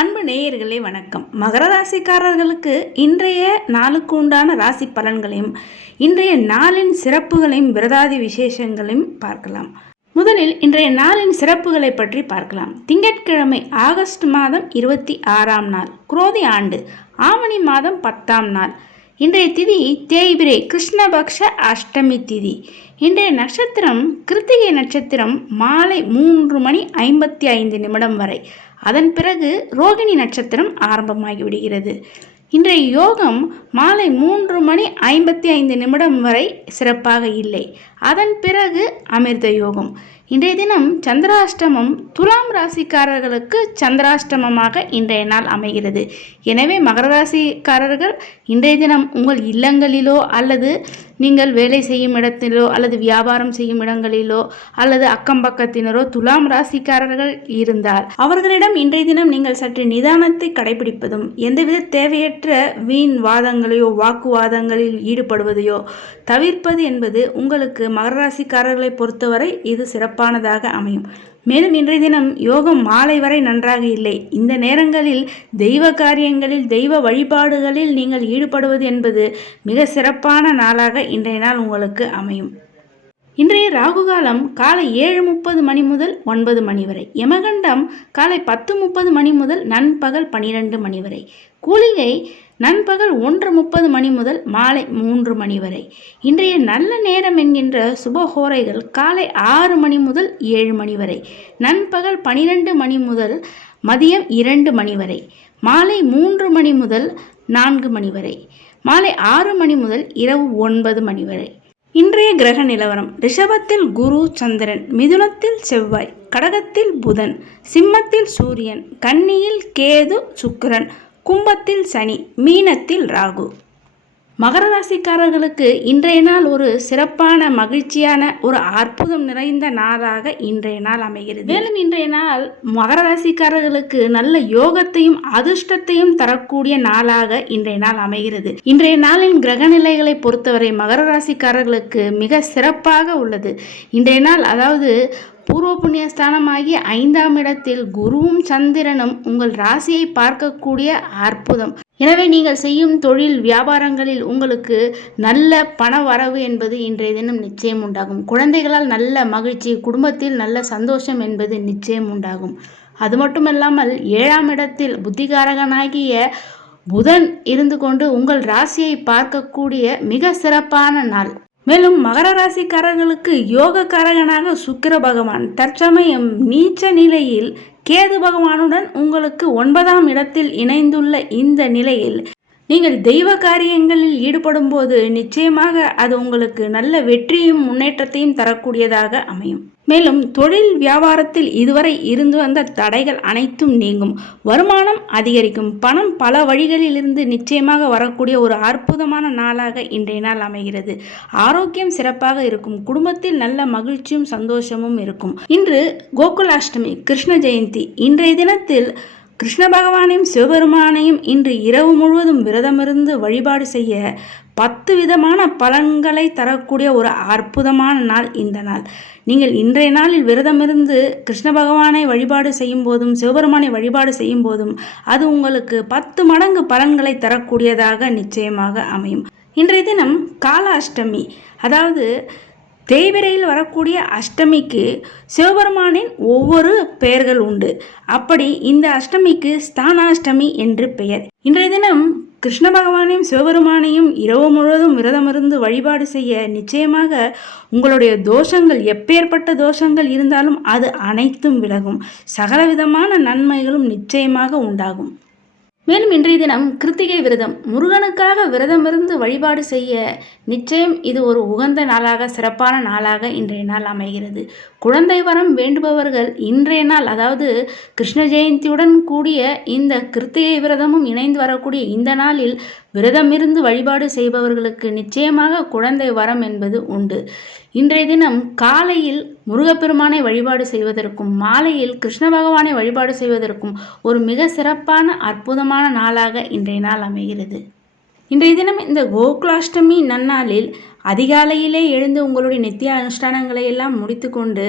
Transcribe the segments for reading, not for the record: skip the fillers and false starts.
அன்பு நேயர்களே வணக்கம். மகர ராசிக்காரர்களுக்கு இன்றைய நாளுக்கு உண்டான ராசி பலன்களையும் இன்றைய நாளின் சிறப்புகளையும் விரதாதி விசேஷங்களையும் பார்க்கலாம். முதலில் இன்றைய நாளின் சிறப்புகளை பற்றி பார்க்கலாம். திங்கட்கிழமை ஆகஸ்ட் மாதம் 26ஆம் நாள், குரோதி ஆண்டு ஆவணி மாதம் 10ஆம் நாள். இன்றைய திதி தேய்பிரை, கிருஷ்ணபக்ஷ அஷ்டமி திதி. இன்றைய நட்சத்திரம் கிருத்திகை நட்சத்திரம் மாலை 3:55 வரை. அதன் பிறகு ரோகிணி நட்சத்திரம் ஆரம்பமாகிவிடுகிறது. இன்றைய யோகம் மாலை 3:55 வரை சிறப்பாக இல்லை. அதன் பிறகு அமிர்த யோகம். இன்றைய தினம் சந்திராஷ்டமம். துலாம் ராசிக்காரர்களுக்கு சந்திராஷ்டமமாக இன்றைய நாள் அமைகிறது. எனவே மகர ராசிக்காரர்கள் இன்றைய தினம் உங்கள் இல்லங்களிலோ அல்லது நீங்கள் வேலை செய்யும் இடத்திலோ அல்லது வியாபாரம் செய்யும் இடங்களிலோ அல்லது அக்கம் பக்கத்தினரோ துலாம் ராசிக்காரர்கள் இருந்தால் அவர்களிடம் இன்றைய தினம் நீங்கள் சற்று நிதானத்தை கடைபிடிப்பதும் எந்தவித தேவையற்ற வீண் வாதங்களையோ வாக்குவாதங்களில் ஈடுபடுவதையோ தவிர்ப்பது என்பது உங்களுக்கு மகர ராசிக்காரர்களை பொறுத்தவரை இது சிறப்பானதாக அமையும். மேலும் இன்றைய தினம் யோகம் மாலை வரை நன்றாக இல்லை. இந்த நேரங்களில் தெய்வ காரியங்களில் தெய்வ வழிபாடுகளில் நீங்கள் ஈடுபடுவது என்பது மிக சிறப்பான நாளாக இன்றைய நாள் உங்களுக்கு அமையும். இன்றைய ராகுகாலம் காலை 7:30 முதல் 9 வரை. யமகண்டம் காலை 10:30 முதல் நண்பகல் 12 வரை. கூலிகை நண்பகல் 1:30 முதல் மாலை 3 வரை. இன்றைய நல்ல நேரம் என்கின்ற சுபஹோரைகள் காலை 6 முதல் 7 வரை. நண்பகல் 12 முதல் மதியம் 2 வரை. மாலை 3 முதல் 4 வரை. மாலை 6 முதல் இரவு 9 வரை. இன்றைய கிரக நிலவரம்: ரிஷபத்தில் குரு சந்திரன், மிதுனத்தில் செவ்வாய், கடகத்தில் புதன், சிம்மத்தில் சூரியன், கன்னியில் கேது சுக்கிரன், கும்பத்தில் சனி, மீனத்தில் ராகு. மகர ராசிக்காரர்களுக்கு இன்றைய நாள் ஒரு சிறப்பான மகிழ்ச்சியான ஒரு அற்புதம் நிறைந்த நாளாக இன்றைய நாள் அமைகிறது. மேலும் இன்றைய நாள் மகர ராசிக்காரர்களுக்கு நல்ல யோகத்தையும் அதிர்ஷ்டத்தையும் தரக்கூடிய நாளாக இன்றைய நாள் அமைகிறது. இன்றைய நாளின் கிரக நிலைகளை பொறுத்தவரை மகர ராசிக்காரர்களுக்கு மிக சிறப்பாக உள்ளது. இன்றைய நாள் அதாவது பூர்வ புண்ணிய ஸ்தானமாகிய 5ஆம் இடத்தில் குருவும் சந்திரனும் உங்கள் ராசியை பார்க்கக்கூடிய அற்புதம். எனவே நீங்கள் செய்யும் தொழில் வியாபாரங்களில் உங்களுக்கு நல்ல பண வரவு என்பது இன்றைய தினம் நிச்சயம் உண்டாகும். குழந்தைகளால் நல்ல மகிழ்ச்சி, குடும்பத்தில் நல்ல சந்தோஷம் என்பது நிச்சயம் உண்டாகும். அது மட்டுமல்லாமல் 7ஆம் இடத்தில் புத்திகாரகனாகிய புதன் இருந்து கொண்டு உங்கள் ராசியை பார்க்கக்கூடிய மிக சிறப்பான நாள். மேலும் மகர ராசிக்காரர்களுக்கு யோகக்காரகனாக சுக்கிர பகவான் தற்சமயம் நீச்ச நிலையில் கேது பகவானுடன் உங்களுக்கு 9ஆம் இடத்தில் இணைந்துள்ள இந்த நிலையில் நீங்கள் தெய்வ காரியங்களில் ஈடுபடும் போது நிச்சயமாக அது உங்களுக்கு நல்ல வெற்றியும் முன்னேற்றத்தையும் தரக்கூடியதாக அமையும். மேலும் தொழில் வியாபாரத்தில் இதுவரை இருந்து வந்த தடைகள் அனைத்தும் நீங்கும். வருமானம் அதிகரிக்கும். பணம் பல வழிகளிலிருந்து நிச்சயமாக வரக்கூடிய ஒரு அற்புதமான நாளாக இன்றைய நாள் அமைகிறது. ஆரோக்கியம் சிறப்பாக இருக்கும். குடும்பத்தில் நல்ல மகிழ்ச்சியும் சந்தோஷமும் இருக்கும். இன்று கோகுலாஷ்டமி, கிருஷ்ண ஜெயந்தி. இன்றைய தினத்தில் கிருஷ்ண பகவானையும் சிவபெருமானையும் இன்று இரவு முழுவதும் விரதமிருந்து வழிபாடு செய்ய 10 விதமான பலன்களை தரக்கூடிய ஒரு அற்புதமான நாள் இந்த நாள். நீங்கள் இன்றைய நாளில் விரதமிருந்து கிருஷ்ண பகவானை வழிபாடு செய்யும் போதும் சிவபெருமானை வழிபாடு செய்யும் போதும் அது உங்களுக்கு 10 மடங்கு பலன்களை தரக்கூடியதாக நிச்சயமாக அமையும். இன்றைய தினம் கால அஷ்டமி, அதாவது தேய்பிரையில் வரக்கூடிய அஷ்டமிக்கு சிவபெருமானின் ஒவ்வொரு பெயர்கள் உண்டு. அப்படி இந்த அஷ்டமிக்கு ஸ்தானாஷ்டமி என்று பெயர். இன்றைய தினம் கிருஷ்ண பகவானையும் சிவபெருமானையும் இரவு முழுவதும் விரதமிருந்து வழிபாடு செய்ய நிச்சயமாக உங்களுடைய தோஷங்கள், எப்பேற்பட்ட தோஷங்கள் இருந்தாலும் அது அனைத்தும் விலகும். சகலவிதமான நன்மைகளும் நிச்சயமாக உண்டாகும். மேலும் இன்றைய தினம் கிருத்திகை விரதம். முருகனுக்காக விரதமிருந்து வழிபாடு செய்ய நிச்சயம் இது ஒரு உகந்த நாளாக, சிறப்பான நாளாக இன்றைய நாள் அமைகிறது. குழந்தை வரம் வேண்டுபவர்கள் இன்றைய நாள், அதாவது கிருஷ்ண ஜெயந்தியுடன் கூடிய இந்த கிருத்திகை விரதமும் இணைந்து வரக்கூடிய இந்த நாளில் விரதமிருந்து வழிபாடு செய்பவர்களுக்கு நிச்சயமாக குழந்தை வரம் என்பது உண்டு. இன்றைய தினம் காலையில் முருகப்பெருமானை வழிபாடு செய்வதற்கும் மாலையில் கிருஷ்ண பகவானை வழிபாடு செய்வதற்கும் ஒரு மிக சிறப்பான அற்புதமான நாளாக இன்றைய நாள் அமைகிறது. இன்றைய தினம் இந்த கோகுலாஷ்டமி நன்னாளில் அதிகாலையிலே எழுந்து உங்களுடைய நித்திய அனுஷ்டானங்களை எல்லாம் முடித்து கொண்டு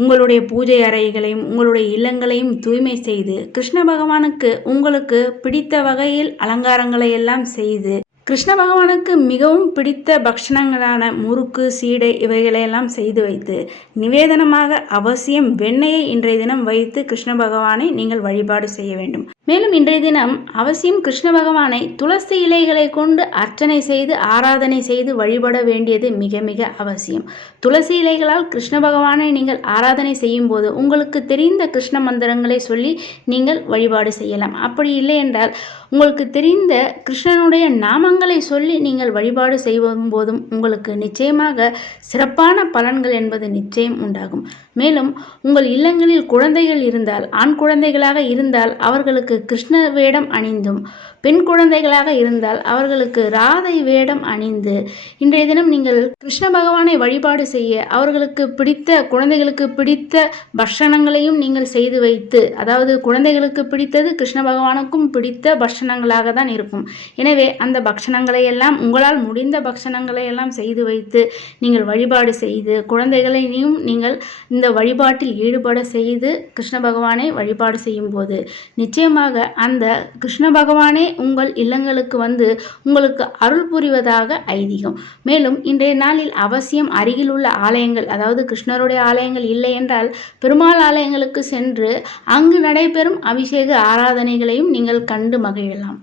உங்களுடைய பூஜை அறைகளையும் உங்களுடைய இல்லங்களையும் தூய்மை செய்து கிருஷ்ண பகவானுக்கு உங்களுக்கு பிடித்த வகையில் அலங்காரங்களை எல்லாம் செய்து கிருஷ்ண பகவானுக்கு மிகவும் பிடித்த பக்ஷணங்களான முறுக்கு சீடை இவைகளையெல்லாம் செய்து வைத்து நிவேதனமாக அவசியம் வெண்ணெயை இன்றைய தினம் வைத்து கிருஷ்ண பகவானை நீங்கள் வழிபாடு செய்ய வேண்டும். மேலும் இன்றைய தினம் அவசியம் கிருஷ்ண பகவானை துளசி இலைகளை கொண்டு அர்ச்சனை செய்து ஆராதனை செய்து வழிபட வேண்டியது மிக மிக அவசியம். துளசி இலைகளால் கிருஷ்ண பகவானை நீங்கள் ஆராதனை செய்யும் போது உங்களுக்கு தெரிந்த கிருஷ்ண மந்திரங்களை சொல்லி நீங்கள் வழிபாடு செய்யலாம். அப்படி இல்லை என்றால் உங்களுக்கு தெரிந்த கிருஷ்ணனுடைய நாமங்களை சொல்லி நீங்கள் வழிபாடு செய்யும் போதும் உங்களுக்கு நிச்சயமாக சிறப்பான பலன்கள் என்பது நிச்சயம் உண்டாகும். மேலும் உங்கள் இல்லங்களில் குழந்தைகள் இருந்தால், ஆண் குழந்தைகளாக இருந்தால் அவர்களுக்கு கிருஷ்ண வேடம் அணிந்தும், பெண் குழந்தைகளாக இருந்தால் அவர்களுக்கு ராதை வேடம் அணிந்து இன்றைய தினம் நீங்கள் கிருஷ்ண பகவானை வழிபாடு செய்ய அவர்களுக்கு பிடித்த குழந்தைகளுக்கு பிடித்த பக்ஷணங்களையும் நீங்கள் செய்து வைத்து, அதாவது குழந்தைகளுக்கு பிடித்தது கிருஷ்ண பகவானுக்கும் பிடித்த பக்ஷணங்களாக தான் இருக்கும். எனவே அந்த பக்ஷணங்களை எல்லாம் உங்களால் முடிந்த பக்ஷணங்களை எல்லாம் செய்து வைத்து நீங்கள் வழிபாடு செய்து குழந்தைகளையும் நீங்கள் இந்த வழிபாட்டில் ஈடுபட செய்து கிருஷ்ண பகவானை வழிபாடு செய்யும் போது நிச்சயமாக அந்த கிருஷ்ண பகவானே உங்கள் இல்லங்களுக்கு வந்து உங்களுக்கு அருள் புரிவதாக ஐதீகம். மேலும் இன்றைய நாளில் அவசியம் அருகில் உள்ள ஆலயங்கள், அதாவது கிருஷ்ணருடைய ஆலயங்கள் இல்லை என்றால் பெருமாள் ஆலயங்களுக்கு சென்று அங்கு நடைபெறும் அபிஷேக ஆராதனைகளையும் நீங்கள் கண்டு மகிழலாம்.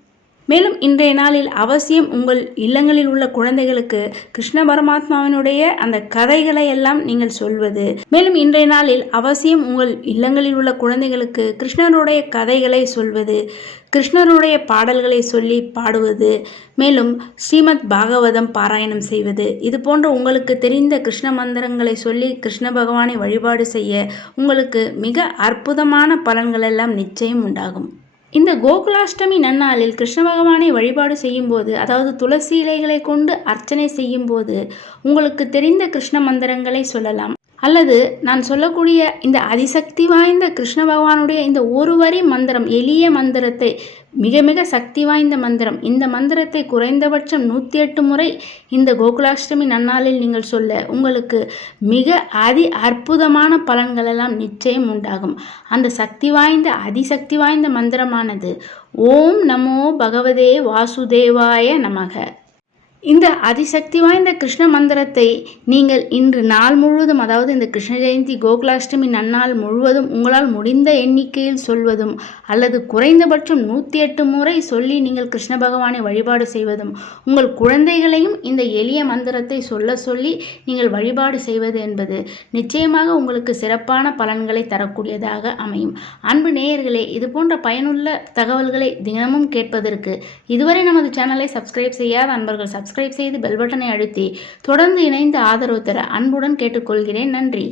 மேலும் இன்றைய நாளில் அவசியம் உங்கள் இல்லங்களில் உள்ள குழந்தைகளுக்கு கிருஷ்ண பரமாத்மாவினுடைய அந்த கதைகளை எல்லாம் நீங்கள் சொல்வது. மேலும் இன்றைய நாளில் அவசியம் உங்கள் இல்லங்களில் உள்ள குழந்தைகளுக்கு கிருஷ்ணருடைய கதைகளை சொல்வது, கிருஷ்ணருடைய பாடல்களை சொல்லி பாடுவது, மேலும் ஸ்ரீமத் பாகவதம் பாராயணம் செய்வது, இது போன்ற உங்களுக்கு தெரிந்த கிருஷ்ண மந்திரங்களை சொல்லி கிருஷ்ண பகவானை வழிபாடு செய்ய உங்களுக்கு மிக அற்புதமான பலன்கள் எல்லாம் நிச்சயம் உண்டாகும். இந்த கோகுலாஷ்டமி நன்னாளில் கிருஷ்ண பகவானை வழிபாடு செய்யும் போது, அதாவது துளசி இலைகளை கொண்டு அர்ச்சனை செய்யும் போது உங்களுக்கு தெரிந்த கிருஷ்ண மந்திரங்களை சொல்லலாம். அல்லது நான் சொல்லக்கூடிய இந்த அதிசக்தி வாய்ந்த கிருஷ்ண பகவானுடைய இந்த ஒரு வரி மந்திரம், எளிய மந்திரத்தை, மிக மிக சக்தி வாய்ந்த மந்திரம், இந்த மந்திரத்தை குறைந்தபட்சம் 108 முறை இந்த கோகுலாஷ்டமி நன்னாளில் நீங்கள் சொல்ல உங்களுக்கு மிக அற்புதமான பலன்கள் எல்லாம் நிச்சயம் உண்டாகும். அந்த சக்தி வாய்ந்த அதிசக்தி வாய்ந்த மந்திரமானது ஓம் நமோ பகவதே வாசுதேவாய நமக. இந்த அதிசக்தி வாய்ந்த கிருஷ்ண மந்திரத்தை நீங்கள் இன்று நாள் முழுவதும், அதாவது இந்த கிருஷ்ண ஜெயந்தி கோகுலாஷ்டமி நன்னாள் முழுவதும் உங்களால் முடிந்த எண்ணிக்கையில் சொல்வதும் அல்லது குறைந்தபட்சம் 108 முறை சொல்லி நீங்கள் கிருஷ்ண பகவானை வழிபாடு செய்வதும், உங்கள் குழந்தைகளையும் இந்த எளிய மந்திரத்தை சொல்ல சொல்லி நீங்கள் வழிபாடு செய்வது என்பது நிச்சயமாக உங்களுக்கு சிறப்பான பலன்களை தரக்கூடியதாக அமையும். அன்பு நேயர்களே, இது போன்ற பயனுள்ள தகவல்களை தினமும் கேட்பதற்கு இதுவரை நமது சேனலை சப்ஸ்கிரைப் செய்யாத அன்பர்கள் சப்ஸ்கிரைப் செய்து பெல் பட்டனை அழுத்தி தொடர்ந்து இணைந்து ஆதரவு தர அன்புடன் கேட்டுக்கொள்கிறேன். நன்றி.